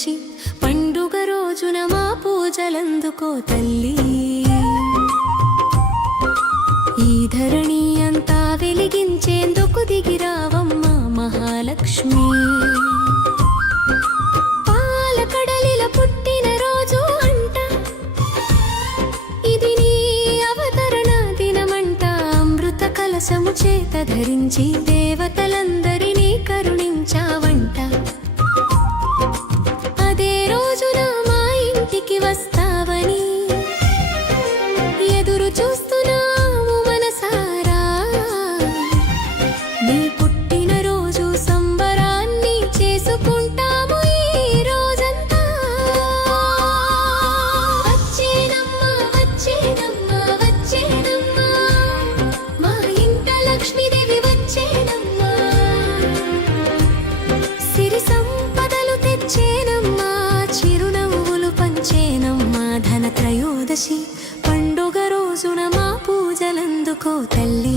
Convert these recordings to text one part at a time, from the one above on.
మనిషి పండుగ రోజున మా పూజలందుకో తల్లి. ఈ ధరణి అంతా వెలిగించేందుకు దిగిరావమ్మ మహాలక్ష్మి. కలశము ధరించి దేవతలందరినీ కరుణించావం పాలందుకో తల్లి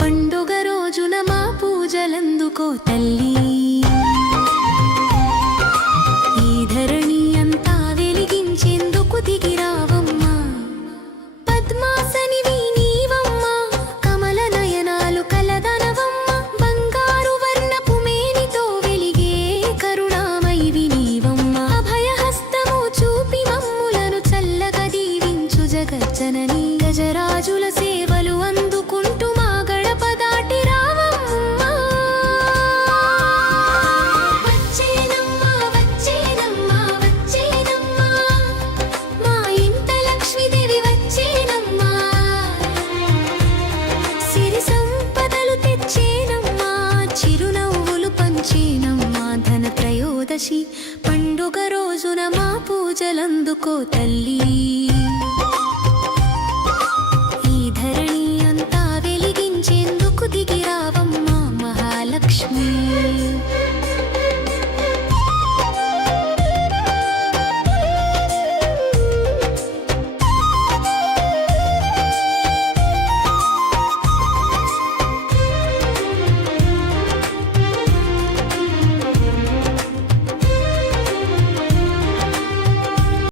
పండుగ రోజున మా పూజలందుకో తల్లి పూజలందుకో తల్లి. ఈ ధరణి అంతా వెలిగించేందుకు దిగిరావ